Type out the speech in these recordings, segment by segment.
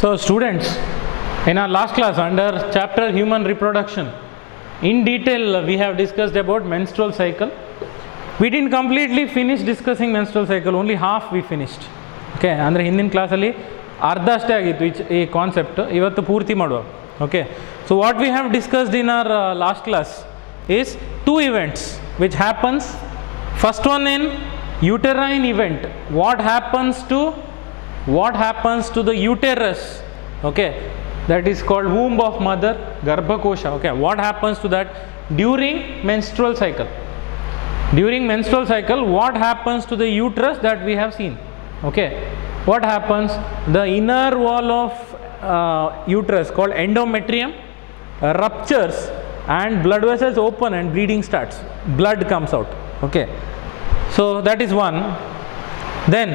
So students, in our last class under chapter human reproduction, in detail we have discussed about menstrual cycle. We didn't completely finish discussing menstrual cycle, only half we finished. Okay, ಅಂದರೆ ಹಿಂದಿನ ಕ್ಲಾಸಲ್ಲಿ ಅರ್ಧ ಅಷ್ಟೇ ಆಗಿತ್ತು ಈ concept, ಇವತ್ತು ಪೂರ್ತಿ ಮಾಡುವ. Okay, so what we have discussed in our last class is two events which happens. First one in uterine event, what happens to the uterus, okay, that is called womb of mother, garbhakosha. Okay, what happens to that during menstrual cycle? During menstrual cycle, what happens to the uterus that we have seen? Okay, what happens? The inner wall of uterus called endometrium ruptures and blood vessels open and bleeding starts. Blood comes out. Okay, so that is one. Then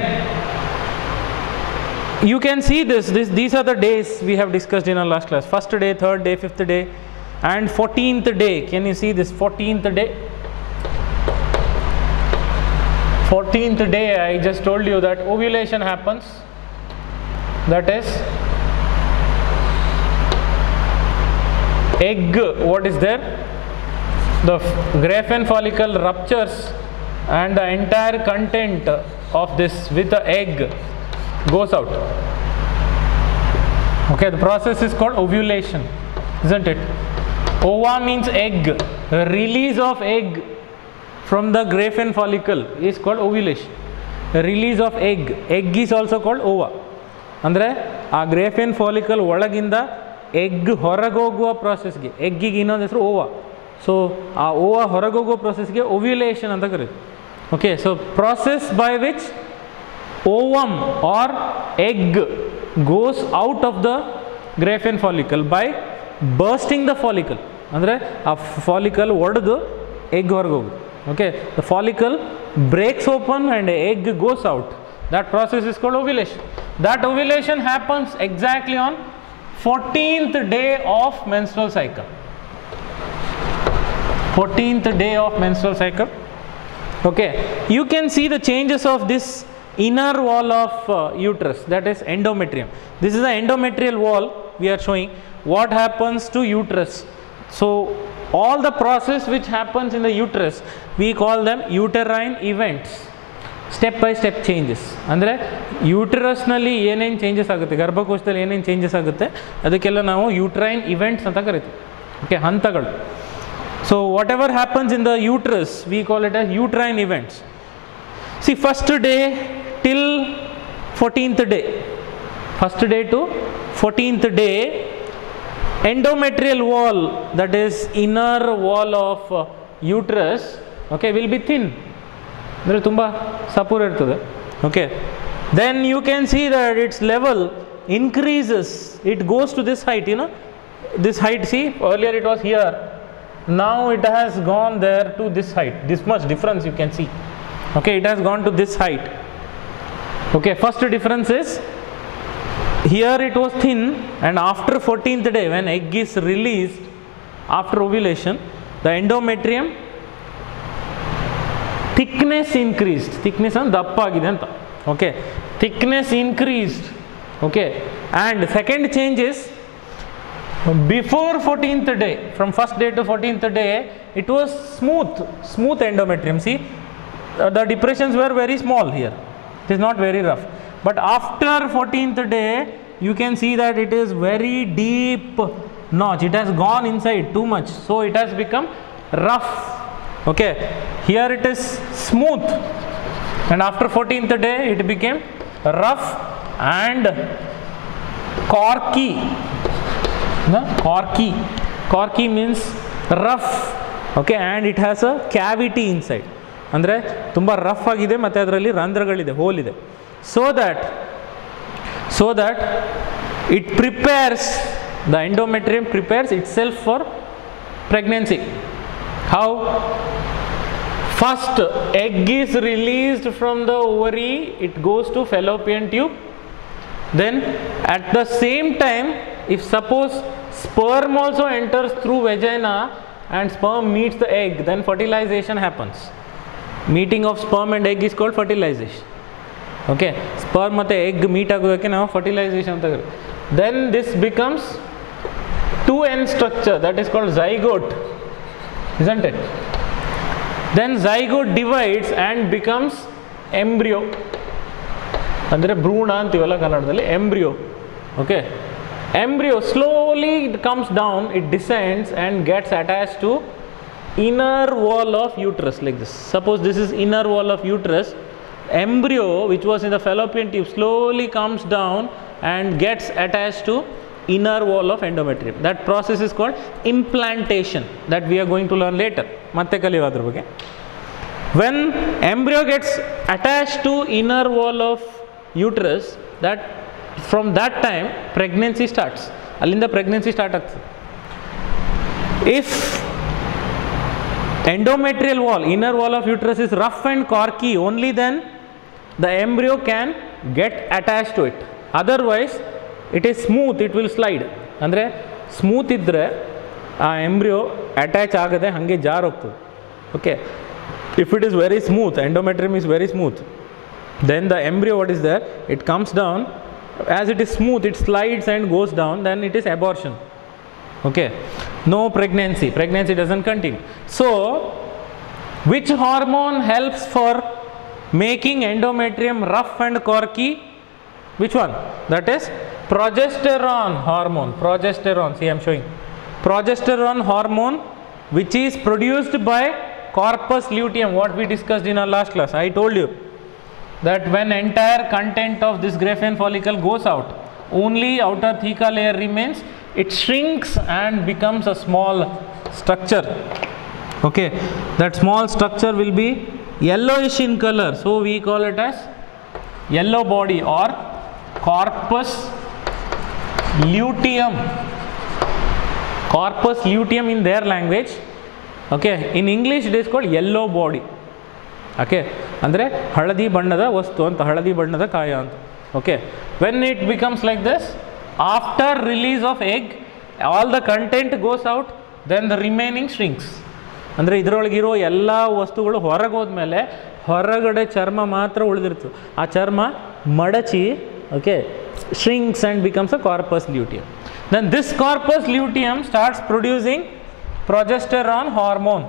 you can see these are the days we have discussed in our last class. First day, third day, fifth day and 14th day. Can you see this 14th day? 14th day, I just told you that ovulation happens. That is egg, what is there? The Graafian follicle ruptures and the entire content of this with the egg goes out. Okay, the process is called ovulation, isn't it? Ova means egg. Release of egg from the Graafian follicle is called ovulation. Release of egg. Egg is also called ova. ಅಂದರೆ ಆ ಗ್ರೇಫಿಯನ್ follicle ಒಳಗಿಂದ egg ಹೊರಗೋಗುವ ಪ್ರಾಸೆಸ್ಗೆ, ಎಗ್ಗಿಗೆ ಇನ್ನೊಂದು ಹೆಸರು Owa. So ಆ Owa ಹೊರಗೋಗುವ ಪ್ರಾಸೆಸ್ಗೆ ovulation ಅಂತ ಕರೀತೀವಿ. Okay, so process by which ovum or egg goes out of the Graafian follicle by bursting the follicle. ಅಂದರೆ ಆ ಫಾಲಿಕಲ್ ಒಡೆದು egg ಹೊರಗೋಗುದು. Okay, the follicle breaks open and egg goes out. That process is called ovulation. That ovulation happens exactly on 14th day of menstrual cycle. 14th day of menstrual cycle. Okay, you can see the changes of this inner wall of uterus, that is endometrium. This is the endometrial wall we are showing. What happens to uterus? So all the process which happens in the uterus, we call them uterine events. Step by step changes. ಅಂದರೆ ಯೂಟರಸ್ನಲ್ಲಿ ಏನೇನು changes ಆಗುತ್ತೆ, ಗರ್ಭಕೋಶದಲ್ಲಿ ಏನೇನು changes ಆಗುತ್ತೆ ಅದಕ್ಕೆಲ್ಲ ನಾವು uterine events ಅಂತ ಕರಿತೀವಿ. Okay, ಹಂತಗಳು. So what ever happens in the uterus we call it as uterine events. C first day till 14th day, first day to 14th day, endometrial wall, that is inner wall of uterus, okay, will be thin. ಅಂದರೆ ತುಂಬ ಸಪೂರ ಇರ್ತದೆ. Okay, then you can see that its level increases. It goes to this height, you know, this height. See, earlier it was here, now it has gone there to this height. This much difference you can see. Okay, it has gone to this height. Okay, first difference is here it was thin, and after 14th day when egg is released after ovulation, the endometrium thickness increased. Thickness and ದಪ್ಪ ಆಗಿದೆ ಅಂತ. Okay, thickness increased. Okay, and second change is before 14th day, from first day to 14th day, it was smooth endometrium. See, the depressions were very small here. It is not very rough. But after 14th day, you can see that it is very deep notch. It has gone inside too much. So it has become rough. Okay, here it is smooth. And after 14th day, it became rough and corky. No? Corky means rough. Okay, and it has a cavity inside. ಅಂದರೆ ತುಂಬ rough ಆಗಿದೆ ಮತ್ತು ಅದರಲ್ಲಿ ರಂಧ್ರಗಳಿದೆ, hole ಇದೆ. So that it prepares, the endometrium prepares itself for pregnancy. How? First egg is released from the ovary, it goes to fallopian tube. Then at the same time, if suppose sperm also enters through vagina and sperm meets the egg, then fertilization happens. Meeting of sperm and egg is called fertilization. Okay, sperm ಮತ್ತು egg meet ಆಗೋದಕ್ಕೆ ನಾವು fertilization ಅಂತ ಕರೀತೀವಿ. then this becomes 2n structure, that is called zygote, isn't it? Then zygote divides and becomes embryo, ಅಂದರೆ ಭ್ರೂಣ ಅಂತೀವಲ್ಲ ಕನ್ನಡದಲ್ಲಿ, embryo. Okay, embryo slowly it comes down, it descends and gets attached to inner wall of uterus like this. Suppose this is inner wall of uterus, embryo which was in the fallopian tube slowly comes down and gets attached to inner wall of endometrium. That process is called implantation, that we are going to learn later. ಮತ್ತೆ ಕಲಿಯುವ ಅದರ ಬಗ್ಗೆ. When embryo gets attached to inner wall of uterus, that from that time pregnancy starts. ಅಲ್ಲಿಂದ pregnancy start ಆಗ್ತದೆ. If endometrial wall, inner wall of uterus is rough and corky, only then the embryo can get attached to it. Otherwise it is smooth, it will slide. ಅಂದರೆ smooth ಇದ್ದರೆ ಆ embryo attach ಆಗದೆ ಹಾಗೆ jar ಹೋಗ್ತದೆ. Okay, if it is very smooth, endometrium is very smooth, then the embryo, what is there, it comes down, as it is smooth it slides and goes down, then it is abortion. Okay, no pregnancy, pregnancy doesn't continue. So which hormone helps for making endometrium rough and corky? Which one? That is progesterone hormone. Progesterone, see I am showing progesterone hormone, which is produced by corpus luteum, what we discussed in our last class. I told you that when entire content of this Graafian follicle goes out, only outer theca layer remains, it shrinks and becomes a small structure. Okay, that small structure will be yellowish in color, so we call it as yellow body or corpus luteum. Corpus luteum in their language. Okay, in English it is called yellow body. Okay, ಅಂದರೆ ಹಳದಿ ಬಣ್ಣದ ವಸ್ತು ಅಂತ, ಹಳದಿ ಬಣ್ಣದ ಕಾಯ ಅಂತ. Okay, when it becomes like this, after release of egg, all the content goes out, then the remaining shrinks. ಅಂದರೆ ಇದರೊಳಗಿರೋ ಎಲ್ಲ ವಸ್ತುಗಳು ಹೊರಗೆ ಹೋದ್ಮೇಲೆ ಹೊರಗಡೆ ಚರ್ಮ ಮಾತ್ರ ಉಳಿದಿರ್ತದೆ. ಆ ಚರ್ಮ ಮಡಚಿ, okay, shrinks and becomes a corpus luteum. Then this corpus luteum starts producing progesterone hormone.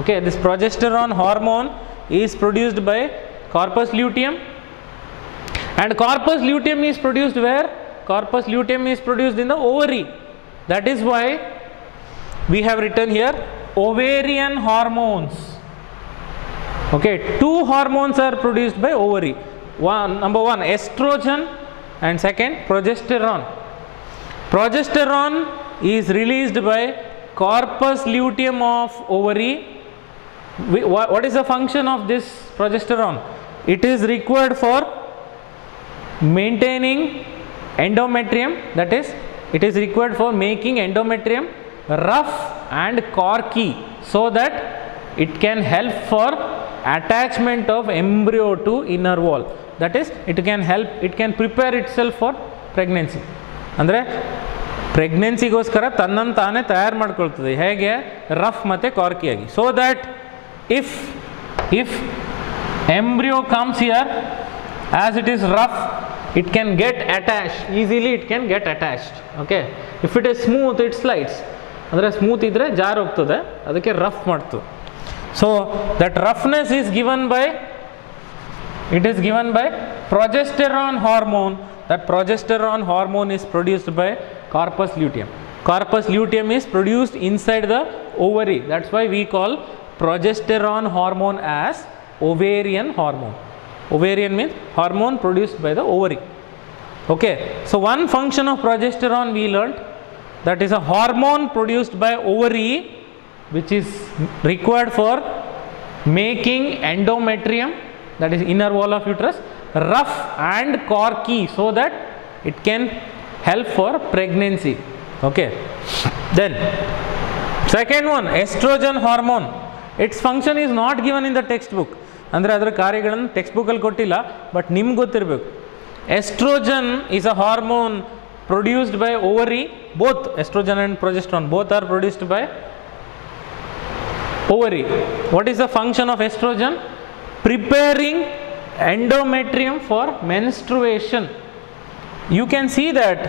Okay, this progesterone hormone is produced by corpus luteum, and corpus luteum is produced where? Corpus luteum is produced in the ovary. That is why we have written here ovarian hormones. Okay, two hormones are produced by ovary. Number one estrogen, and second progesterone. Progesterone is released by corpus luteum of ovary. What is the function of this progesterone? It is required for maintaining endometrium, that is, it is required for making endometrium rough and corky, so that it can help for attachment of embryo to inner wall. That is, it can help, it can prepare itself for pregnancy. ಅಂದರೆ ಪ್ರೆಗ್ನೆನ್ಸಿಗೋಸ್ಕರ ತನ್ನನ್ನು ತಾನೇ ತಯಾರು ಮಾಡ್ಕೊಳ್ತದೆ, ಹೇಗೆ? Rough ಮತ್ತು ಕಾರ್ಕಿಯಾಗಿ. So that if embryo comes here, as it is rough, it can get attached easily, it can get attached. Okay, if it is smooth it slides. ಅಂದರೆ smooth ಇದ್ದರೆ jar ಹೋಗ್ತದೆ, ಅದಕ್ಕೆ ರಫ್ ಮಾಡ್ತದೆ. So that roughness is given by progesterone hormone. That progesterone hormone is produced by corpus luteum. Corpus luteum is produced inside the ovary. That's why we call progesterone hormone as ovarian hormone. Ovarian means hormone produced by the ovary. Okay, so one function of progesterone we learnt, that is a hormone produced by ovary, which is required for making endometrium, that is inner wall of uterus, rough and corky, so that it can help for pregnancy. Okay, then second one, estrogen hormone. Its function is not given in the textbook. ಅಂದರೆ ಅದರ ಕಾರ್ಯಗಳನ್ನು text ಬುಕ್ಕಲ್ಲಿ ಕೊಟ್ಟಿಲ್ಲ, but ನಿಮ್ಗೆ ಗೊತ್ತಿರಬೇಕು. Oestrogen is a hormone produced by ovary. Both estrogen and progesterone, both are produced by ovary. What is the function of estrogen? Preparing endometrium for menstruation. you can see that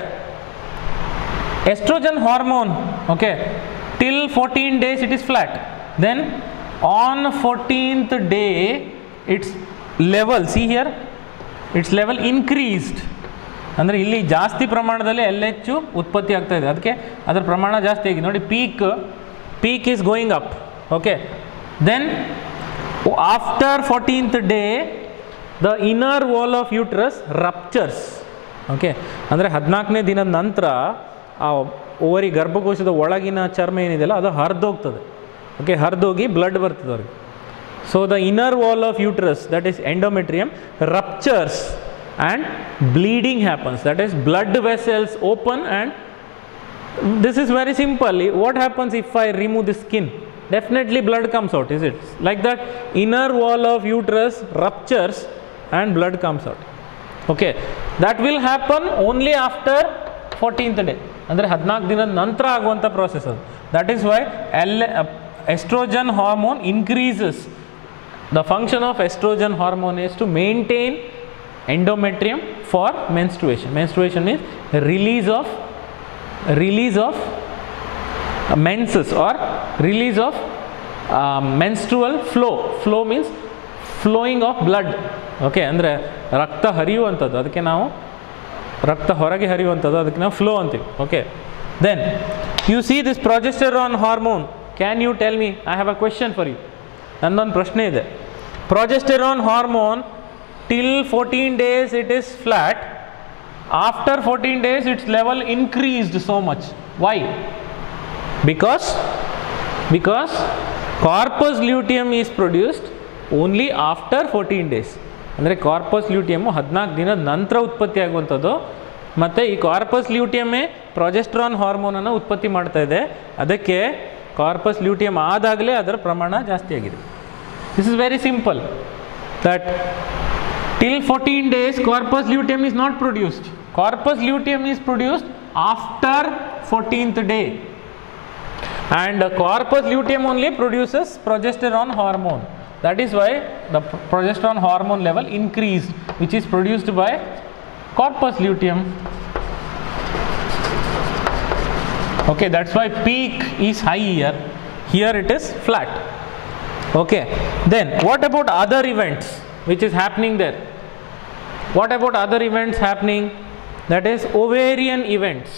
estrogen hormone, okay, till 14 days it is flat. Then on 14th day its level, see here, its level increased. ಅಂದರೆ ಇಲ್ಲಿ ಜಾಸ್ತಿ ಪ್ರಮಾಣದಲ್ಲಿ LH ಉತ್ಪತ್ತಿ ಆಗ್ತಾ ಇದೆ, ಅದಕ್ಕೆ ಅದರ ಪ್ರಮಾಣ ಜಾಸ್ತಿ ಆಗಿದೆ ನೋಡಿ. Peak is going up. Okay, then after 14th day the inner wall of uterus ruptures. Okay, ಅಂದರೆ 14ನೇ ದಿನದ ನಂತರ ಆ ಓವರಿ ಗರ್ಭಕೋಶದ ಒಳಗಿನ ಚರ್ಮ ಏನಿದೆಯಲ್ಲ ಅದು ಹರಿದೋಗ್ತದೆ. ಓಕೆ, ಹರಿದೋಗಿ ಬ್ಲಡ್ ಬರ್ತದೆ ಅವ್ರಿಗೆ. So the inner wall of uterus, that is endometrium, ruptures and bleeding happens, that is blood vessels open, and this is very simple. What happens if I remove the skin? Definitely blood comes out, is it? Like that, inner wall of uterus ruptures and blood comes out. Okay, that will happen only after 14th day, ಅಂದರೆ 14 ದಿನದ ನಂತರ ಆಗುವಂಥ process ಅದು. That is why estrogen hormone increases. The function of estrogen hormone is to maintain endometrium for menstruation. Menstruation means release of menses or release of menstrual flow. Flow means flowing of blood. Okay, ಅಂದರೆ ರಕ್ತ ಹರಿಯುವಂಥದ್ದು, ಅದಕ್ಕೆ ನಾವು ರಕ್ತ ಹೊರಗೆ ಹರಿಯುವಂಥದ್ದು, ಅದಕ್ಕೆ ನಾವು flow ಅಂತೀವಿ. Okay, then you see this progesterone hormone. Can you tell me, I have a question for you. ನನ್ನೊಂದು ಪ್ರಶ್ನೆ ಇದೆ. Progesterone hormone till 14 days it is flat. After 14 days its level increased so much. Why? Because corpus luteum is produced only after 14 days. ಅಂದರೆ corpus ಲ್ಯೂಟಿಯಮ್ಮು 14 ದಿನದ ನಂತರ ಉತ್ಪತ್ತಿ ಆಗುವಂಥದ್ದು. ಮತ್ತು ಈ ಕಾರ್ಪಸ್ ಲ್ಯೂಟಿಯಮ್ಮೇ ಪ್ರೊಜೆಸ್ಟ್ರಾನ್ ಹಾರ್ಮೋನನ್ನು ಉತ್ಪತ್ತಿ ಮಾಡ್ತಾ ಇದೆ. ಅದಕ್ಕೆ ಕಾರ್ಪಸ್ ಲ್ಯೂಟಿಯಮ್ ಆದಾಗಲೇ ಅದರ ಪ್ರಮಾಣ ಜಾಸ್ತಿ ಆಗಿದೆ. This is very simple, that till 14 days corpus luteum is not produced. Corpus luteum is produced after 14th day, and corpus luteum only produces progesterone hormone. That is why the progesterone hormone level increased, which is produced by corpus luteum. Okay, that's why peak is high here. Here it is flat. Okay, then what about other events which is happening there? What about other events happening? That is ovarian events.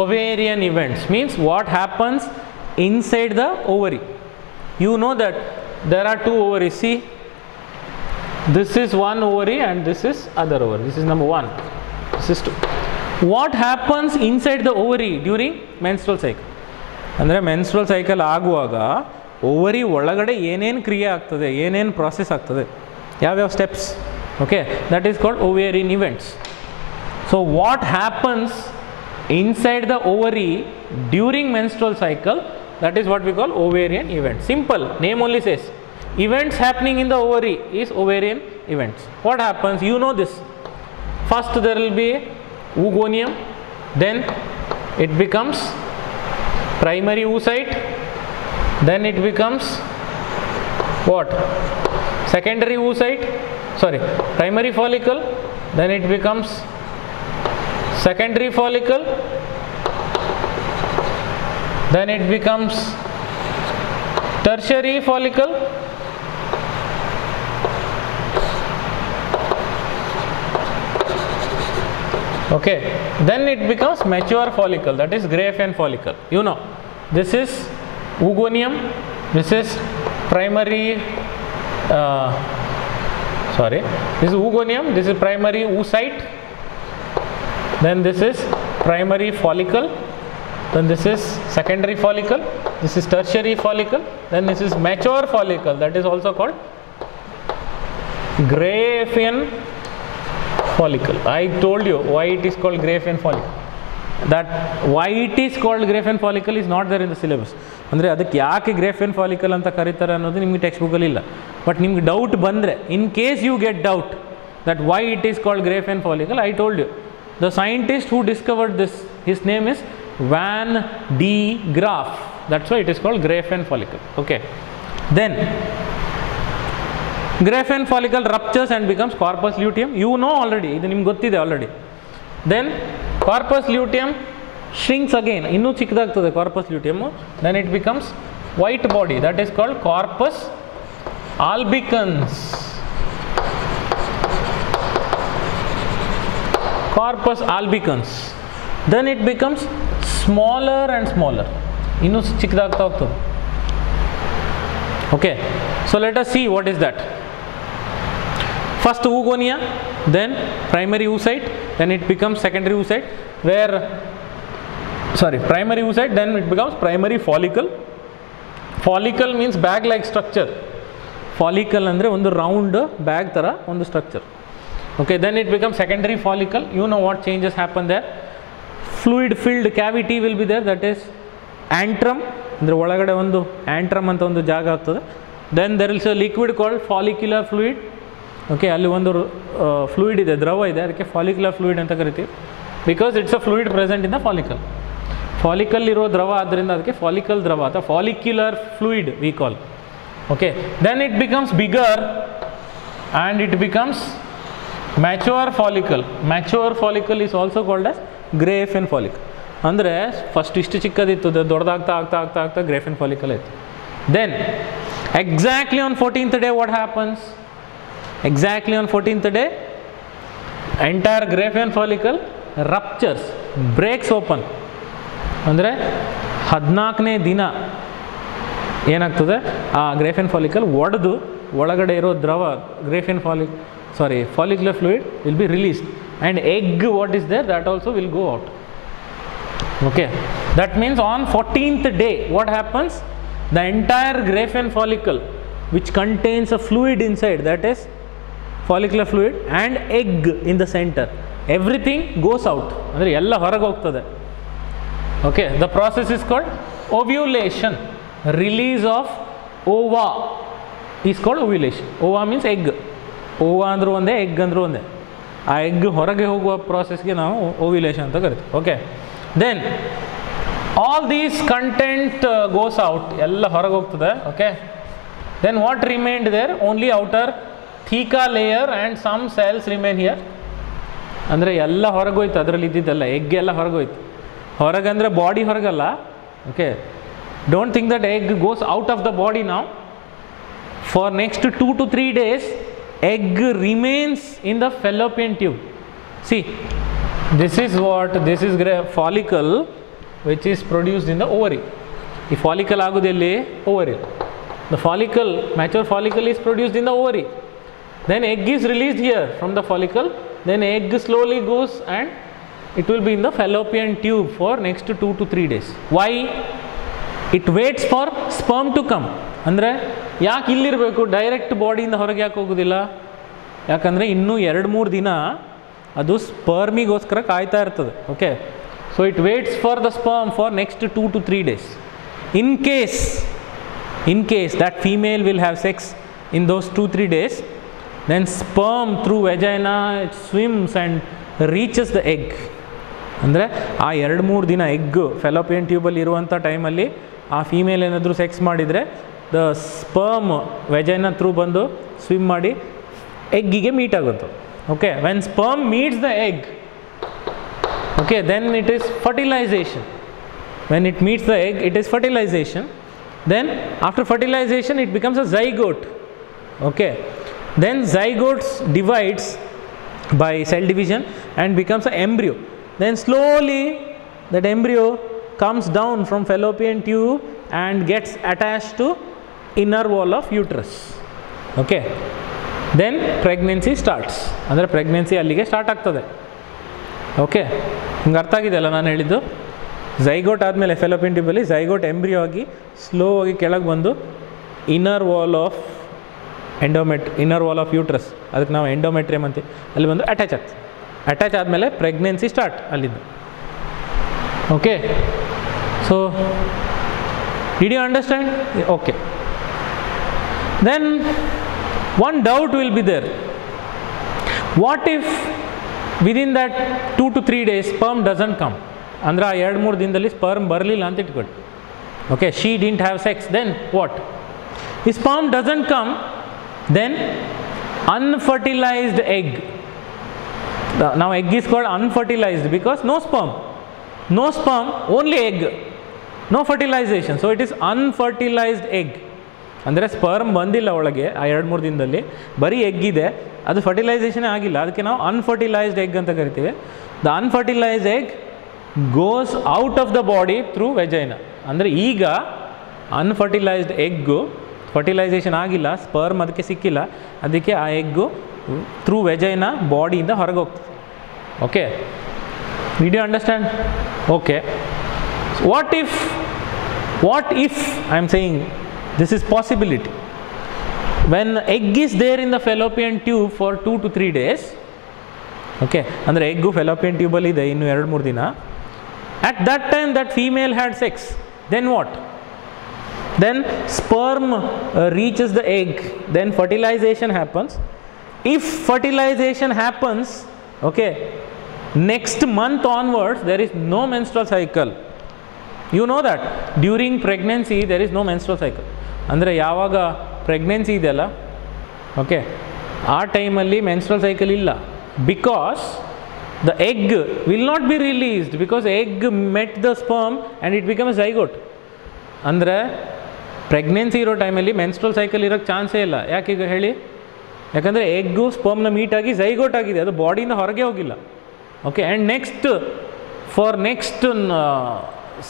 Ovarian events means what happens inside the ovary. You know that there are two ovaries. See, this is one ovary and this is other ovary. This is number 1. This is 2. What happens inside the ovary during menstrual cycle? ಅಂದರೆ menstrual cycle ಆಗುವಾಗ ovary ಒಳಗಡೆ ಏನೇನು ಕ್ರಿಯೆ ಆಗ್ತದೆ, ಏನೇನು process ಆಗ್ತದೆ, ಯಾವ್ಯಾವ steps. Okay, that is called ovarian events. So what happens inside the ovary during menstrual cycle, that is what we call ovarian events. Simple, name only says events happening in the ovary is ovarian events. What happens? You know this. First there will be oogonium, then it becomes primary oocyte, then it becomes what? Secondary oocyte, sorry, primary follicle, then it becomes secondary follicle, then it becomes tertiary follicle, okay, then it becomes mature follicle, that is Graafian follicle. You know, this is oogonium, this is primary this is oogonium, this is primary oocyte, then this is primary follicle, then this is secondary follicle, this is tertiary follicle, then this is mature follicle, that is also called Graafian follicle. I told you why it is called Graafian follicle. That why it is called Graafian follicle is not there in the syllabus. ಅಂದರೆ ಅದಕ್ಕೆ ಯಾಕೆ Graafian follicle ಅಂತ ಕರೀತಾರೆ ಅನ್ನೋದು ನಿಮಗೆ text ಬುಕ್ಕಲ್ಲಿ ಇಲ್ಲ. But ನಿಮ್ಗೆ ಡೌಟ್ ಬಂದರೆ, in case you get doubt that why it is called Graafian follicle, I told you the scientist who discovered this, his name is Van de Graaff. That's why it is called Graafian follicle. Okay, Then Graafian follicle ruptures and becomes corpus luteum. You know already, idu nimge gottide already. Then corpus luteum shrinks again, innu chikkadagtade corpus luteum, then it becomes white body, that is called corpus albicans. Corpus albicans. Then it becomes smaller and smaller, innu chikkadagta hogtade. Okay, so let us see what is that. First oogonia, then primary oocyte, then it becomes secondary oocyte, primary oocyte, then it becomes primary follicle. Follicle means bag like structure. Follicle andre ಒಂದು round bag ತರ ಒಂದು structure. Okay, then it becomes secondary follicle. You know what changes happen there. Fluid filled cavity will be there, that is antrum, ಅಂದರೆ ಒಳಗಡೆ ಒಂದು antrum ಅಂತ ಒಂದು ಜಾಗ ಆಗ್ತದೆ. Then there is a liquid called follicular fluid. Okay, ಅಲ್ಲಿ ಒಂದು fluid ಇದೆ, ದ್ರವ ಇದೆ, ಅದಕ್ಕೆ follicular fluid ಅಂತ ಕರಿತೀವಿ. Because it's a fluid present in the follicle. Follicle ಇರೋ ದ್ರವ ಆದ್ದರಿಂದ ಅದಕ್ಕೆ follicle ದ್ರವ ಅಥವಾ follicular fluid we call. Okay, then it becomes bigger and it becomes mature follicle. Mature follicle is also called as Graafian follicle. ಅಂದರೆ first ಇಷ್ಟು ಚಿಕ್ಕದಿತ್ತು, ದೊಡ್ಡದಾಗ್ತಾ ಆಗ್ತಾ ಆಗ್ತಾ ಆಗ್ತಾ Graafian follicle ಆಯಿತು. Then exactly on 14th day what happens? Exactly on 14th day entire Graafian follicle ruptures, breaks open. ಅಂದರೆ 14ನೇ ದಿನ ಏನಾಗ್ತದೆ, ಆ Graafian follicle ಒಡೆದು ಒಳಗಡೆ ಇರೋ ದ್ರವ follicular fluid will be released, and egg what is there, that also will go out. Okay, that means on 14th day what happens? The entire Graafian follicle, which contains a fluid inside, that is follicular fluid, and egg in the center, everything goes out, ಅಂದರೆ ಎಲ್ಲ ಹೊರಗೆ ಹೋಗ್ತದೆ. Okay, the process is called ovulation. Release of ova is called ovulation. Ova means egg. Ova ಅಂದರೂ ಒಂದೇ, egg ಅಂದರೂ ಒಂದೇ. ಆ egg ಹೊರಗೆ ಹೋಗುವ ಪ್ರಾಸೆಸ್ಗೆ ನಾವು ಓವ್ಯುಲೇಷನ್ ಅಂತ ಕರಿತೀವಿ. Okay, then all these content goes out, ಎಲ್ಲ ಹೊರಗೆ ಹೋಗ್ತದೆ. Okay, then what remained there? Only outer theca layer and some cells remain here. ಅಂದರೆ ಎಲ್ಲ ಹೊರಗೋಯ್ತು, ಅದರಲ್ಲಿ ಇದ್ದಿದ್ದಲ್ಲ, ಎಗ್ ಎಲ್ಲ ಹೊರಗೋಯ್ತು. ಹೊರಗಂದರೆ ಬಾಡಿ ಹೊರಗಲ್ಲ. Okay, don't think that egg goes out of the body ನಾವು. For next 2 to 3 days egg remains in the fallopian tube. See, this is follicle which is produced in the ovary. The follicle agudelle ovary. The follicle, mature follicle, is produced in the ovary. Then egg is released here from the follicle. Then egg slowly goes and it will be in the fallopian tube for next 2 to 3 days. Why? It waits for sperm to come. ಅಂದರೆ ಯಾಕೆ ಇಲ್ಲಿರಬೇಕು, direct ಬಾಡಿಯಿಂದ ಹೊರಗೆ ಯಾಕೆ ಹೋಗೋದಿಲ್ಲ? ಯಾಕಂದರೆ ಇನ್ನೂ 2-3 ದಿನ ಅದು ಸ್ಪರ್ಮಿಗೋಸ್ಕರ ಕಾಯ್ತಾ ಇರ್ತದೆ. Okay, so it weights for the sperm for next 2 to 3 days. In case that female will have sex in those 2-3 days, then sperm through vagina it swims and reaches the egg. ಅಂದರೆ ಆ 2-3 ದಿನ egg fallopian ಟ್ಯೂಬಲ್ಲಿ ಇರುವಂಥ ಟೈಮಲ್ಲಿ ಆ female ಏನಾದರೂ sex ಮಾಡಿದರೆ the sperm vagina through ಬಂದು swim ಮಾಡಿ ಎಗ್ಗಿಗೆ ಮೀಟ್ ಆಗುತ್ತೆ. Okay, when sperm meets the egg, okay, then it is fertilisation. When it meets the egg it is fertilisation. Then after fertilization it becomes a zygote. Okay, then zygotes divides by cell division and becomes an embryo. Then slowly that embryo comes down from fallopian tube and gets attached to inner wall of uterus. Okay, then pregnancy starts. ಅಂದರೆ pregnancy ಅಲ್ಲಿಗೆ start ಆಗ್ತದೆ. Okay, ನಿಮ್ಗೆ ಅರ್ಥ ಆಗಿದೆಯಲ್ಲ ನಾನು ಹೇಳಿದ್ದು? Zygote ಆದಮೇಲೆ fallopian ಟ್ಯೂಬಲ್ಲಿ zygote embryo ಆಗಿ ಸ್ಲೋ ಆಗಿ ಕೆಳಗೆ ಬಂದು ಇನ್ನರ್ ವಾಲ್ ಆಫ್ ಯೂಟ್ರಸ್, ಅದಕ್ಕೆ ನಾವು ಎಂಡೋಮೆಟ್ರಿಯಮ್ ಅಂತೀವಿ, ಅಲ್ಲಿ ಬಂದು ಅಟ್ಯಾಚ್ ಆಗ್ತದೆ. ಅಟ್ಯಾಚ್ ಆದಮೇಲೆ ಪ್ರೆಗ್ನೆನ್ಸಿ ಸ್ಟಾರ್ಟ್ ಅಲ್ಲಿಂದ. Okay, so did you understand? Okay, then one doubt will be there. What if within that 2 to 3 days sperm doesn't come? ಅಂದರೆ ಆ 2-3 ದಿನದಲ್ಲಿ ಸ್ಪರ್ಮ್ ಬರಲಿಲ್ಲ ಅಂತ ಇಟ್ಕೊಳ್ಳಿ. Okay, she didn't have sex, then what? If sperm doesn't come, then unfertilized egg. Now egg is called unfertilized because no sperm, only egg, no fertilization, so it is unfertilized egg. ಅಂದರೆ sperm ಬಂದಿಲ್ಲ ಒಳಗೆ ಆ 2-3 ದಿನದಲ್ಲಿ, ಬರೀ egg ಇದೆ, ಅದು fertilisation ಆಗಿಲ್ಲ, ಅದಕ್ಕೆ ನಾವು ಅನ್ಫರ್ಟಿಲೈಸ್ಡ್ ಎಗ್ ಅಂತ ಕರಿತೀವಿ. The unfertilised egg goes out of the body through vagina. ಅಂದರೆ ಈಗ ಅನ್ಫರ್ಟಿಲೈಸ್ಡ್ ಎಗ್ಗು ಫರ್ಟಿಲೈಸೇಷನ್ ಆಗಿಲ್ಲ, ಸ್ಪರ್ಮ್ ಅದಕ್ಕೆ ಸಿಕ್ಕಿಲ್ಲ, ಅದಕ್ಕೆ ಆ ಎಗ್ಗು ಥ್ರೂ ವೆಜೈನಾ ಬಾಡಿಯಿಂದ ಹೊರಗೆ ಹೋಗ್ತದೆ. Okay, did you understand? Okay, what if I am saying this is possibility. When egg is there in the fallopian tube for 2 to 3 days, okay, ಅಂದರೆ egg fallopian ಟ್ಯೂಬಲ್ಲಿ ಇದೆ ಇನ್ನು 2-3 ದಿನ, at that time that female had sex, then what? Then sperm reaches the egg, then fertilization happens. If fertilization happens, okay, next month onwards there is no menstrual cycle. You know that during pregnancy there is no menstrual cycle. ಅಂದರೆ ಯಾವಾಗ pregnancy ಇದೆಯಲ್ಲ, okay, ಆ ಟೈಮಲ್ಲಿ menstrual cycle ಇಲ್ಲ. Because the egg will not be released, because egg met the sperm and it become A zygote. ಅಂದರೆ pregnancy ಇರೋ ಟೈಮಲ್ಲಿ menstrual cycle ಇರೋಕ್ಕೆ ಚಾನ್ಸೇ ಇಲ್ಲ. ಯಾಕೀಗ ಹೇಳಿ? ಯಾಕಂದರೆ ಎಗ್ಗು ಸ್ಪರ್ಮ್ನ ಮೀಟಾಗಿ ಝೈಗೋಟ್ ಆಗಿದೆ, ಅದು ಬಾಡಿಯಿಂದ ಹೊರಗೆ ಹೋಗಿಲ್ಲ. Okay, and next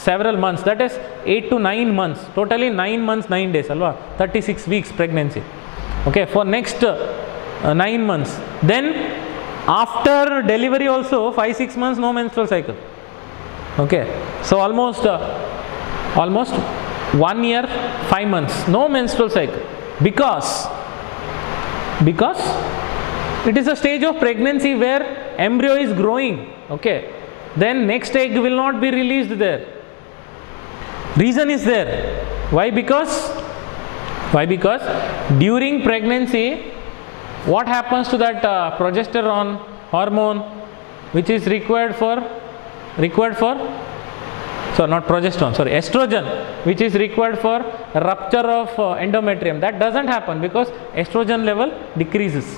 several months, that is 8 to 9 months, totally 9 months 9 days alva, 36 weeks pregnancy. Okay, for next 9 months, then after delivery also 5-6 months no menstrual cycle. Okay, so almost 1 year 5 months no menstrual cycle, because it is a stage of pregnancy where embryo is growing. Okay, then next egg will not be released there. Reason is there. Why? Because during pregnancy, what happens to that progesterone hormone which is required for so not progesterone, sorry, estrogen, which is required for rupture of endometrium, that doesn't happen because estrogen level decreases.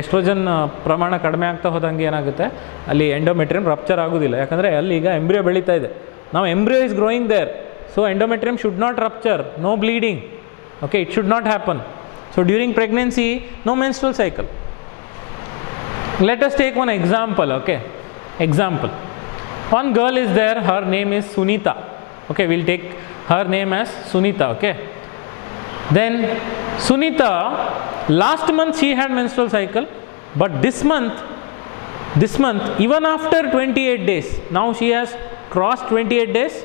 Oestrogen ಪ್ರಮಾಣ ಕಡಿಮೆ ಆಗ್ತಾ ಹೋದಂಗೆ ಏನಾಗುತ್ತೆ, ಅಲ್ಲಿ endometrium rupture ಆಗೋದಿಲ್ಲ. ಯಾಕಂದರೆ ಅಲ್ಲಿ ಈಗ ಎಂಬ್ರಿಯೋ ಬೆಳೀತಾ ಇದೆ. ನಾವು embryo is growing there, so endometrium should not rupture, no bleeding. Okay, it should not happen. So during pregnancy no menstrual cycle. Let us take one example. Okay, example, one girl is there, her name is Sunita. Okay, we'll take her name as Sunita. Okay, then Sunita, last month she had menstrual cycle, but this month even after 28 days, now she has crossed 28 days.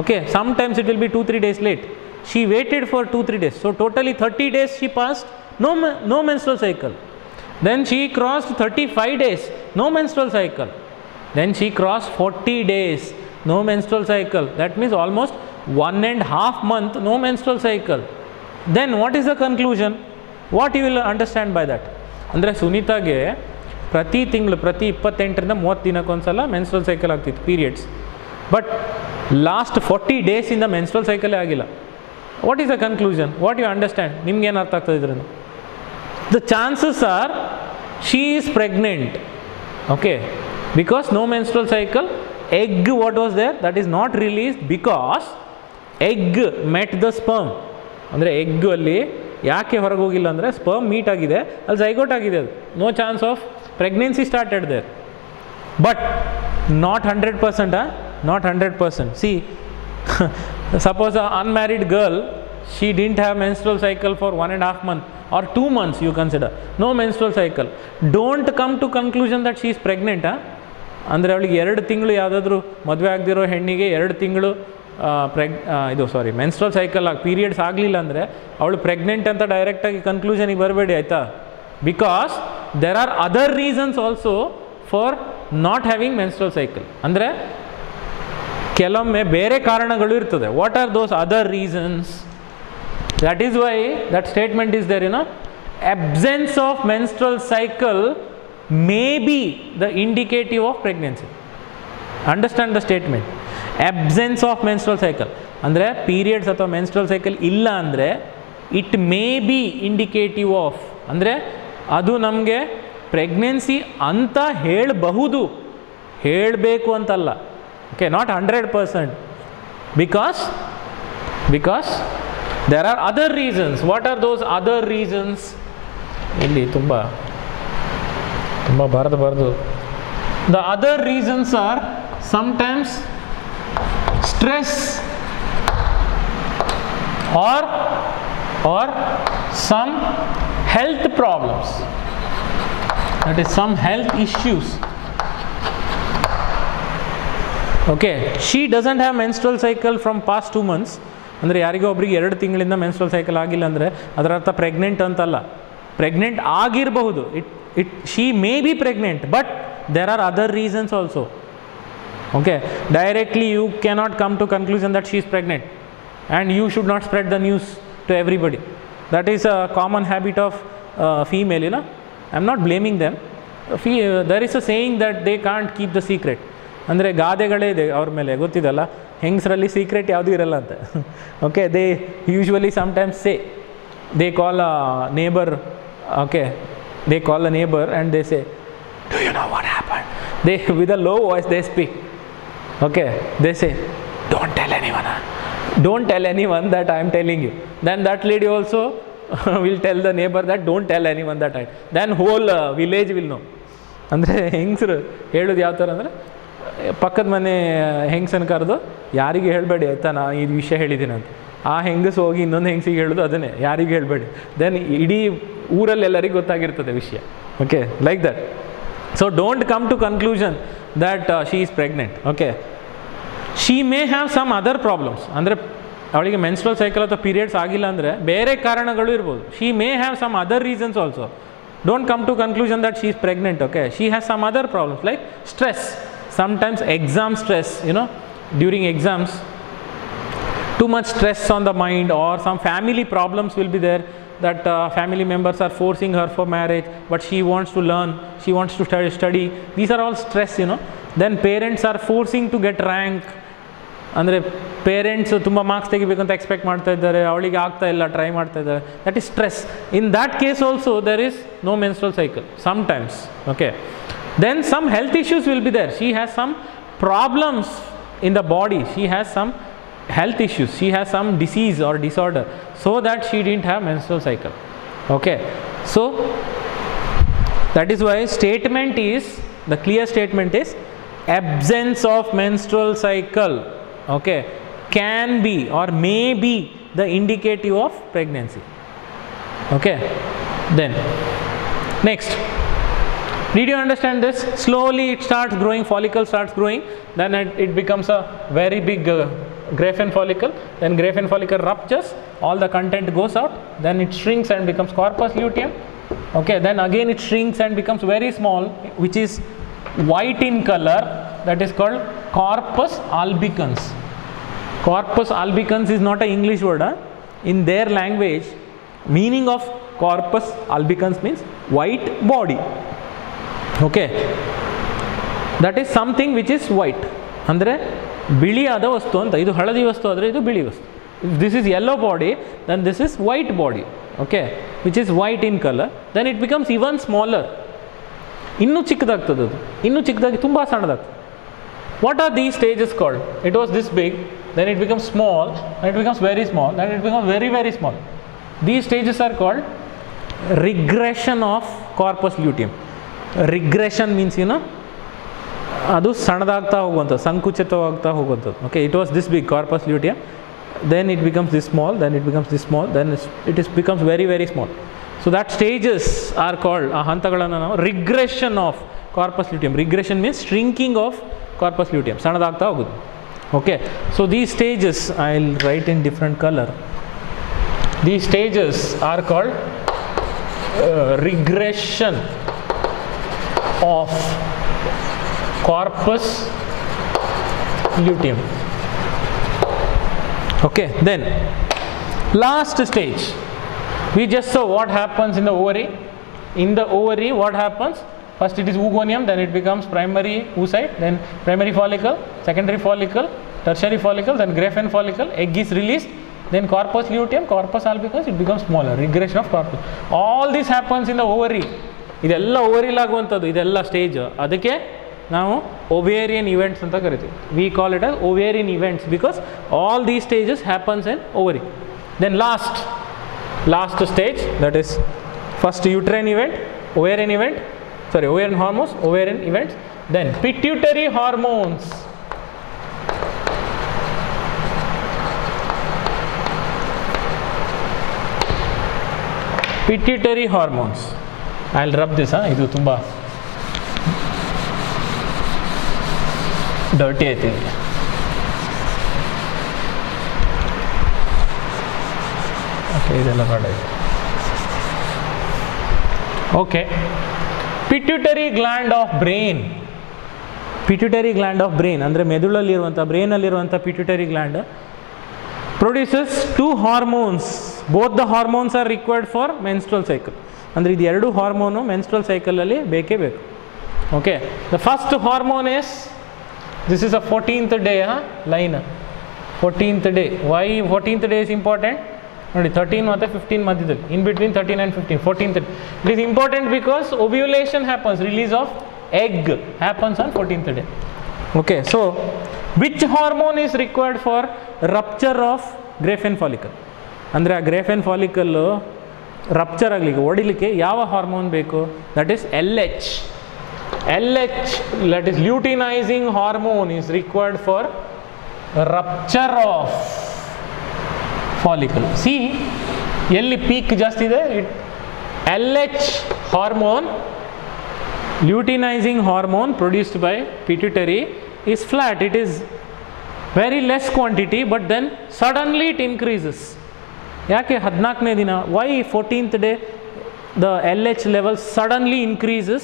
Okay, sometimes it will be 2-3 days late. She waited for 2-3 days, so totally 30 days she passed, no menstrual cycle. Then she crossed 35 days, no menstrual cycle. Then she crossed 40 days, no menstrual cycle. That means almost 1.5 months, no menstrual cycle. Then what is the conclusion? What you will understand by that? ಅಂದರೆ ಸುನೀತಾಗೆ ಪ್ರತಿ ತಿಂಗಳು ಪ್ರತಿ 28ರಿಂದ 30 ದಿನಕ್ಕೊಂದ್ಸಲ menstrual cycle ಆಗ್ತಿತ್ತು, periods. But last 40 ಡೇಸಿಂದ menstrual ಸೈಕಲೇ ಆಗಿಲ್ಲ. What is the conclusion? What you understand? ನಿಮ್ಗೆ ಏನು ಅರ್ಥ ಆಗ್ತದೆ ಇದರಿಂದ? The chances are she is pregnant. Okay, because no menstrual cycle, egg what was there, that is not released because egg met the sperm. ಅಂದರೆ egg ಅಲ್ಲಿ ಯಾಕೆ ಹೊರಗೆ ಹೋಗಿಲ್ಲ ಅಂದರೆ ಸ್ಪರ್ಮ್ ಮೀಟ್ ಆಗಿದೆ, ಅಲ್ಲಿ ಝೈಗೋಟ್ ಆಗಿದೆ, ಅದು no chance of pregnancy started there. But not 100%, not 100%. See, suppose a unmarried girl, she didn't have menstrual cycle for 1.5 months or 2 months, you consider, no menstrual cycle. Don't come to conclusion that she is pregnant. ಅಂದರೆ ಅವಳಿಗೆ 2 ತಿಂಗಳು ಯಾವುದಾದ್ರೂ ಮದುವೆ ಆಗದಿರೋ ಹೆಣ್ಣಿಗೆ 2 ತಿಂಗಳು menstrual cycle periods ಆಗಲಿಲ್ಲ ಅಂದರೆ ಅವಳು ಪ್ರೆಗ್ನೆಂಟ್ ಅಂತ ಡೈರೆಕ್ಟಾಗಿ ಕನ್ಕ್ಲೂಷನಿಗೆ ಬರಬೇಡಿ, ಆಯಿತಾ? Because there are other reasons also for not having menstrual cycle. ಅಂದರೆ ಕೆಲವೊಮ್ಮೆ ಬೇರೆ ಕಾರಣಗಳು ಇರ್ತದೆ. What are those other reasons? That is why that statement is there, absence of menstrual cycle may be the indicative of pregnancy. Understand the statement. Absence of menstrual cycle ಅಂದರೆ periods ಅಥವಾ menstrual cycle ಇಲ್ಲ ಅಂದರೆ it may be indicative of, ಅಂದರೆ ಅದು ನಮಗೆ pregnancy ಅಂತ ಹೇಳಬಹುದು, ಹೇಳಬೇಕು ಅಂತಲ್ಲ. Okay, not 100%, because there are other reasons. What are those other reasons? ಇಲ್ಲಿ ತುಂಬ ಬರೆದು the other reasons are sometimes stress or some health problems, that is some health issues. Okay, she doesn't have menstrual cycle from past 2 months. ಅಂದರೆ ಯಾರಿಗೋ ಒಬ್ರಿಗೆ 2 ತಿಂಗಳಿಂದ menstrual cycle ಆಗಿಲ್ಲ ಅಂದರೆ ಅದರ ಅರ್ಥ ಪ್ರೆಗ್ನೆಂಟ್ ಅಂತಲ್ಲ. ಪ್ರೆಗ್ನೆಂಟ್ ಆಗಿರಬಹುದು, she may be pregnant, but there are other reasons also. Okay, directly you cannot come to conclusion that she is pregnant and you should not spread the news to everybody. That is a common habit of female, I am not blaming them. There is a saying that they can't keep the secret. ಅಂದರೆ ಗಾದೆಗಳೇ ಇದೆ ಅವ್ರ ಮೇಲೆ, ಗೊತ್ತಿದಲ್ಲ, ಹೆಂಗಸರಲ್ಲಿ secret ಯಾವುದೂ ಇರಲ್ಲ ಅಂತ. Okay, they usually sometimes say, they call a neighbour, okay, they call a neighbour and they say, do you know what happen? They with a low voice they speak. Okay, they say, don't tell anyone that I am telling you. Then that lady also will tell the neighbor that don't tell anyone that I. Then whole village will know. ಅಂದರೆ ಹೆಂಗಸರು ಹೇಳೋದು ಯಾವ ಥರ ಅಂದರೆ, ಪಕ್ಕದ ಮನೆ ಹೆಂಗಸನ್ನು ಕರೆದು ಯಾರಿಗೆ ಹೇಳಬೇಡಿ ಆಯಿತಾ ನಾ ಈ ವಿಷಯ ಹೇಳಿದ್ದೀನಿ ಅಂತ. ಆ ಹೆಂಗಸು ಹೋಗಿ ಇನ್ನೊಂದು ಹೆಂಗಸಿಗೆ ಹೇಳೋದು ಅದನ್ನೇ, ಯಾರಿಗೆ ಹೇಳಬೇಡಿ. ದೆನ್ ಇಡೀ ಊರಲ್ಲಿ ಎಲ್ಲರಿಗೂ ಗೊತ್ತಾಗಿರ್ತದೆ ವಿಷಯ. Okay, like that. So don't come to conclusion that she is pregnant. Okay, she may have some other problems. ಅಂದರೆ ಅವಳಿಗೆ ಮೆನ್ಸ್ಟ್ರಲ್ ಸೈಕಲ್ ಅಥವಾ ಪೀರಿಯಡ್ಸ್ ಆಗಿಲ್ಲ ಅಂದರೆ ಬೇರೆ ಕಾರಣಗಳು ಇರ್ಬೋದು. She may have some other reasons also. Don't come to conclusion that she is pregnant. Okay, she has some other problems like stress. Sometimes exam stress, during exams, too much stress on the mind, or some family problems will be there, that family members are forcing her for marriage, but she wants to learn, she wants to study. These are all stress, Then parents are forcing to get rank. ಅಂದರೆ parents ತುಂಬ marks ತೆಗಿಬೇಕು ಅಂತ expect ಮಾಡ್ತಾ ಇದ್ದಾರೆ, ಅವಳಿಗೆ ಆಗ್ತಾ ಇಲ್ಲ, try ಮಾಡ್ತಾ ಇದ್ದಾರೆ. That is stress. In that case also there is no menstrual cycle sometimes. Okay, then some health issues will be there. She has some problems in the body, she has some health issues, she has some disease or disorder, so that she didn't have menstrual cycle. Okay, so that is why the clear statement is absence of menstrual cycle, okay, can be or may be the indicative of pregnancy. Okay, then next, did you understand this? Slowly it starts growing, follicle starts growing, then it becomes a very big Graafian follicle. Then Graafian follicle ruptures, all the content goes out, then it shrinks and becomes corpus luteum. Okay, then again it shrinks and becomes very small, which is white in color, that is called corpus albicans. Corpus albicans is not an English word. In their language, meaning of corpus albicans means white body. Okay, that is something which is white, ಅಂದರೆ ಬಿಳಿಯಾದ ವಸ್ತು ಅಂತ. ಇದು ಹಳದಿ ವಸ್ತು ಆದರೆ ಇದು ಬಿಳಿ ವಸ್ತು. This is yellow body, then this is white body. Okay, which is white in colour. Then it becomes even smaller. ಇನ್ನೂ ಚಿಕ್ಕದಾಗ್ತದೆ ಅದು, ಇನ್ನೂ ಚಿಕ್ಕದಾಗಿ ತುಂಬ ಸಣ್ಣದಾಗ್ತದೆ. What are these stages called? It was this big, then it becomes small, then it becomes very small, then it becomes very very small. These stages are called regression of corpus luteum. Regression means ಅದು ಸಣ್ಣದಾಗ್ತಾ ಹೋಗುವಂಥದ್ದು, ಸಂಕುಚಿತವಾಗ್ತಾ ಹೋಗುವಂಥದ್ದು. Okay, it was this big corpus luteum, then it becomes this small, then it becomes this small, then it becomes very very small. So that stages are called, ಆ ಹಂತಗಳನ್ನು ನಾವು regression of corpus luteum. Regression means shrinking of corpus luteum, ಸಣ್ಣದಾಗ್ತಾ ಹೋಗೋದು. Okay, so these stages I will write in different colour. These stages are called regression of corpus luteum. Okay, then last stage, we just saw what happens in the ovary. In the ovary, what happens? First it is oogonium, then it becomes primary oocyte, then primary follicle, secondary follicle, tertiary follicle, then Graafian follicle. Egg is released, then corpus luteum, corpus albicans, it becomes smaller, regression of corpus. All this happens in the ovary. ಇದೆಲ್ಲ ಓವರಿಲ್ ಆಗುವಂಥದ್ದು, ಇದೆಲ್ಲ stage. ಅದಕ್ಕೆ ನಾವು ovarian events ಅಂತ ಕರಿತೀವಿ. We call it as ovarian events because all these stages happens in ovary. Then last stage, that is first uterine event, ovarian event, ovarian hormones, ovarian events, then pituitary hormones. Pituitary hormones. I'll rub this, idu tumba dirty I think. Okay, idella bada. Okay, pituitary gland of brain. Pituitary gland of brain andre medullalli iruvanta brain alli iruvanta pituitary gland produces two hormones. Both the hormones are required for menstrual cycle. ಅಂದರೆ ಇದು ಎರಡು hormone menstrual ಸೈಕಲಲ್ಲಿ ಬೇಕೇ ಬೇಕು. Okay, the first hormone is, this is a 14th day line. 14th day. Why 14th day is important ನೋಡಿ, 13 ಮತ್ತು 15 ಮಧ್ಯದಲ್ಲಿ, in between 13 and 15, 14th day. It is important because ovulation happens, release of egg happens on 14th day. Okay, so which hormone is required for rupture of Graafian follicle? ಅಂದರೆ ಆ ಗ್ರೇಫೆನ್ ಫಾಲಿಕಲ್ಲು rupture ಆಗಲಿಕ್ಕೆ, ಹೊಡಿಲಿಕ್ಕೆ ಯಾವ hormone ಬೇಕು? That is LH. LH, that is luteinizing hormone, is required for rupture of follicle. See, ಎಲ್ಲಿ peak ಜಾಸ್ತಿ ಇದೆ, LH hormone, luteinizing hormone produced by pituitary, is flat. It is very less quantity, but then suddenly it increases. ಯಾಕೆ 14ನೇ ದಿನ? Why 14th day the LH level suddenly increases?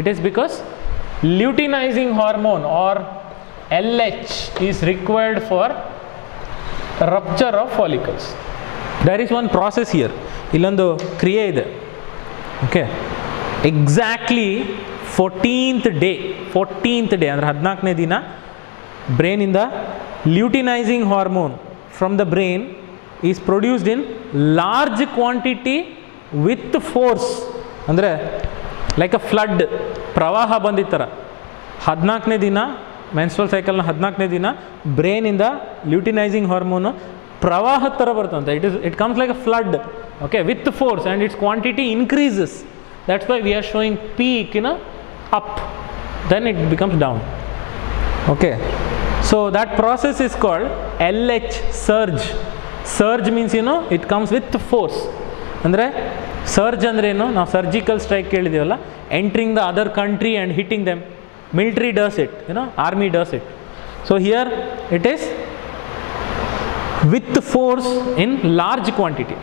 It is because luteinizing hormone or LH is required for rupture of follicles. There is one process here. ಇಲ್ಲೊಂದು ಕ್ರಿಯೆ ಇದೆ. Okay, exactly 14th day ಅಂದರೆ 14ನೇ ದಿನ ಬ್ರೈನಿಂದ luteinizing hormone from the brain is produced in large quantity with force. ಅಂದರೆ like a flood, ಪ್ರವಾಹ ಬಂದಿತ್ತರ. 14ನೇ ದಿನ menstrual ಸೈಕಲ್ನ 14ನೇ ದಿನ ಬ್ರೈನಿಂದ luteinising hormone ಪ್ರವಾಹ ಥರ ಬರ್ತಂತೆ. It comes like a flood, okay, with force, and its quantity increases. That's why we are showing peak in up, then it becomes down. Okay, so that process is called LH surge. Surge means it comes with force. ಅಂದರೆ surge ಅಂದರೆ ಏನು? ನಾವು surgical strike ಕೇಳಿದ್ದೀವಲ್ಲ, entering the other country and hitting them. Military does it, army does it. So here it is with force in large quantity.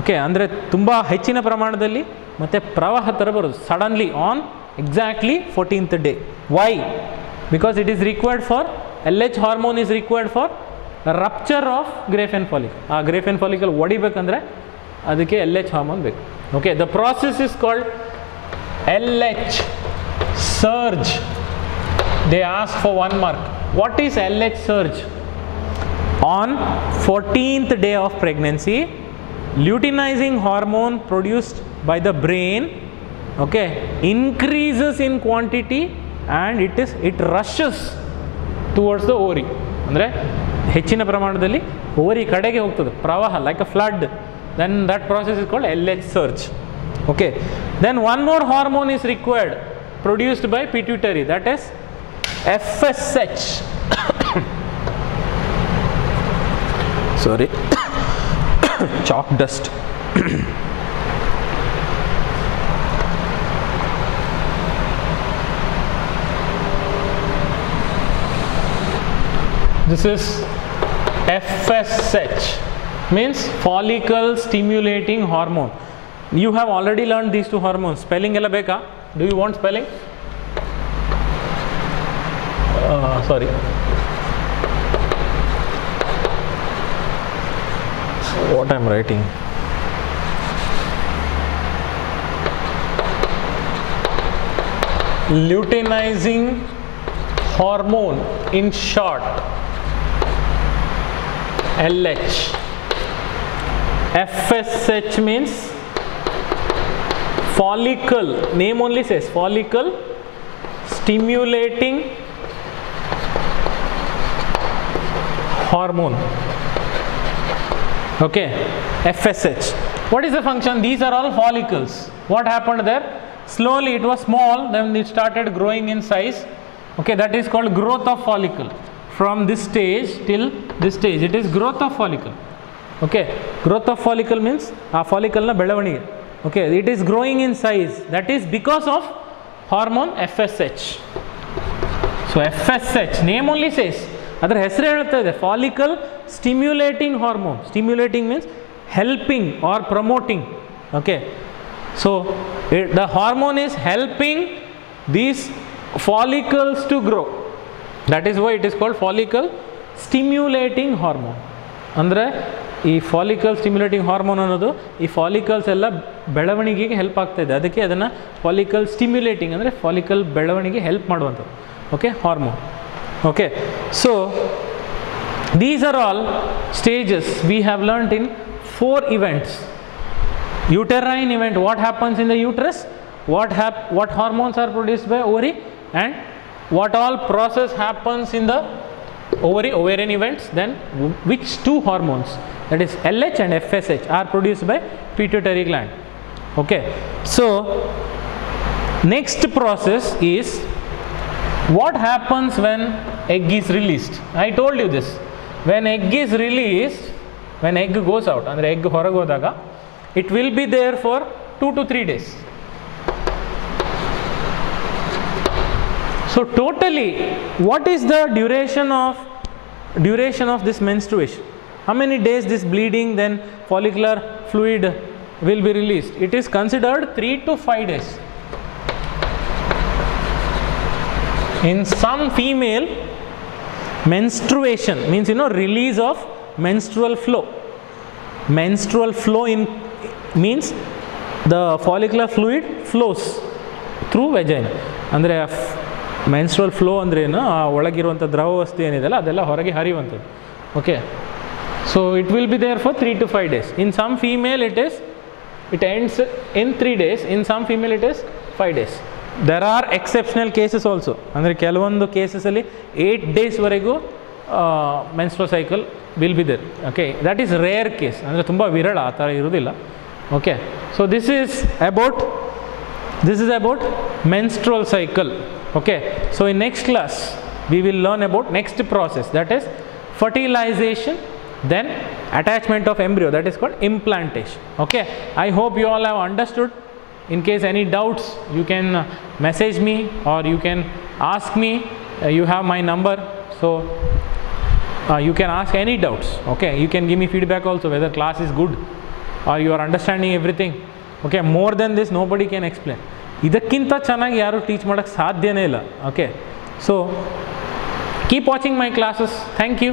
Okay, ಅಂದರೆ ತುಂಬ ಹೆಚ್ಚಿನ ಪ್ರಮಾಣದಲ್ಲಿ ಮತ್ತು ಪ್ರವಾಹ ಥರ ಬರೋದು suddenly on exactly 14th day. Why? Because it is required for LH hormone is required for rupture of Graafian follicle. ಆ Graafian follicle ಹೊಡಿಬೇಕಂದ್ರೆ ಅದಕ್ಕೆ LH ಹಾರ್ಮೋನ್ ಬೇಕು. Okay, the process is called LH surge. They ask for 1 mark. What is LH surge? On 14th day of pregnancy, luteinizing hormone produced by the brain, okay, increases in quantity and it rushes towards the ovary. ಅಂದರೆ ಹೆಚ್ಚಿನ ಪ್ರಮಾಣದಲ್ಲಿ ovary ಕಡೆಗೆ ಹೋಗ್ತದೆ ಪ್ರವಾಹ, like a flood. Then that process is called LH surge. Okay, then one more hormone is required produced by pituitary, that is FSH. Sorry, chalk dust. This is FSH, means follicle stimulating hormone. You have already learned these two hormones. Spelling ella beka? Do you want spelling? Sorry. What I am writing? Luteinizing hormone, in short, LH. FSH means follicle, name only says follicle stimulating hormone. Okay, FSH. What is the function? These are all follicles. What happened there? Slowly it was small, then it started growing in size. Okay, that is called growth of follicle. From this stage till this stage, it is growth of follicle. Okay, growth of follicle means follicle na ಬೆಳವಣಿಗೆ. Okay, it is growing in size. That is because of hormone FSH. So FSH, name only says, ಅದರ ಹೆಸರು ಹೇಳ್ತಾ ಇದೆ follicle stimulating hormone. Stimulating means helping or promoting. Okay, so the hormone is helping these follicles to grow. That is why it is called follicle stimulating hormone. ಅಂದರೆ ಈ follicle stimulating hormone ಅನ್ನೋದು ಈ follicles ಎಲ್ಲ ಬೆಳವಣಿಗೆಗೆ help ಆಗ್ತಾ ಇದೆ, ಅದಕ್ಕೆ ಅದನ್ನು ಫಾಲಿಕಲ್ ಸ್ಟಿಮ್ಯುಲೇಟಿಂಗ್ ಅಂದರೆ ಫಾಲಿಕಲ್ ಬೆಳವಣಿಗೆ ಹೆಲ್ಪ್ ಮಾಡುವಂಥದ್ದು. Okay, hormone. Okay, so these are all stages we have learnt in 4 events. Uterine event, what happens in the uterus, what hormones are produced by ovary, and what all process happens in the ovarian events, then which 2 hormones, that is LH and FSH, are produced by pituitary gland. Okay, so next process is what happens when egg is released. I told you this. When egg is released, when egg goes out, ಅಂದರೆ egg ಹೊರಗೆ ಹೋದಾಗ, it will be there for 2 to 3 days. So totally, what is the duration of this menstruation? How many days this bleeding, then follicular fluid will be released? It is considered 3 to 5 days. In some female, menstruation means, release of menstrual flow. Menstrual flow means the follicular fluid flows through vagina. ಅಂದರೆ menstrual flow ಅಂದರೆ ಏನು, ಆ ಒಳಗಿರುವಂಥ ದ್ರವ ವಸ್ತು ಏನಿದೆಯಲ್ಲ ಅದೆಲ್ಲ ಹೊರಗೆ ಹರಿಯುವಂಥದ್ದು. Okay, so it will be there for 3 to 5 days. In some female it ends in 3 days. In some female it is 5 days. There are exceptional cases also. ಅಂದರೆ ಕೆಲವೊಂದು ಕೇಸಸಲ್ಲಿ 8 days ವರೆಗೂ menstrual cycle will be there. Okay, that is rare case, ಅಂದರೆ ತುಂಬ ವಿರಳ, ಆ ಥರ ಇರೋದಿಲ್ಲ. Okay, so this is about menstrual cycle. Okay, so in next class we will learn about next process, that is fertilization, then attachment of embryo, that is called implantation. Okay, I hope you all have understood. In case any doubts, you can message me or you can ask me. You have my number, so you can ask any doubts. Okay, you can give me feedback also whether class is good or you are understanding everything. Okay, more than this nobody can explain. ಇದಕ್ಕಿಂತ ಚೆನ್ನಾಗಿ ಯಾರು teach ಮಾಡೋಕ್ಕೆ ಸಾಧ್ಯನೇ ಇಲ್ಲ. Okay, so keep watching my classes. Thank you.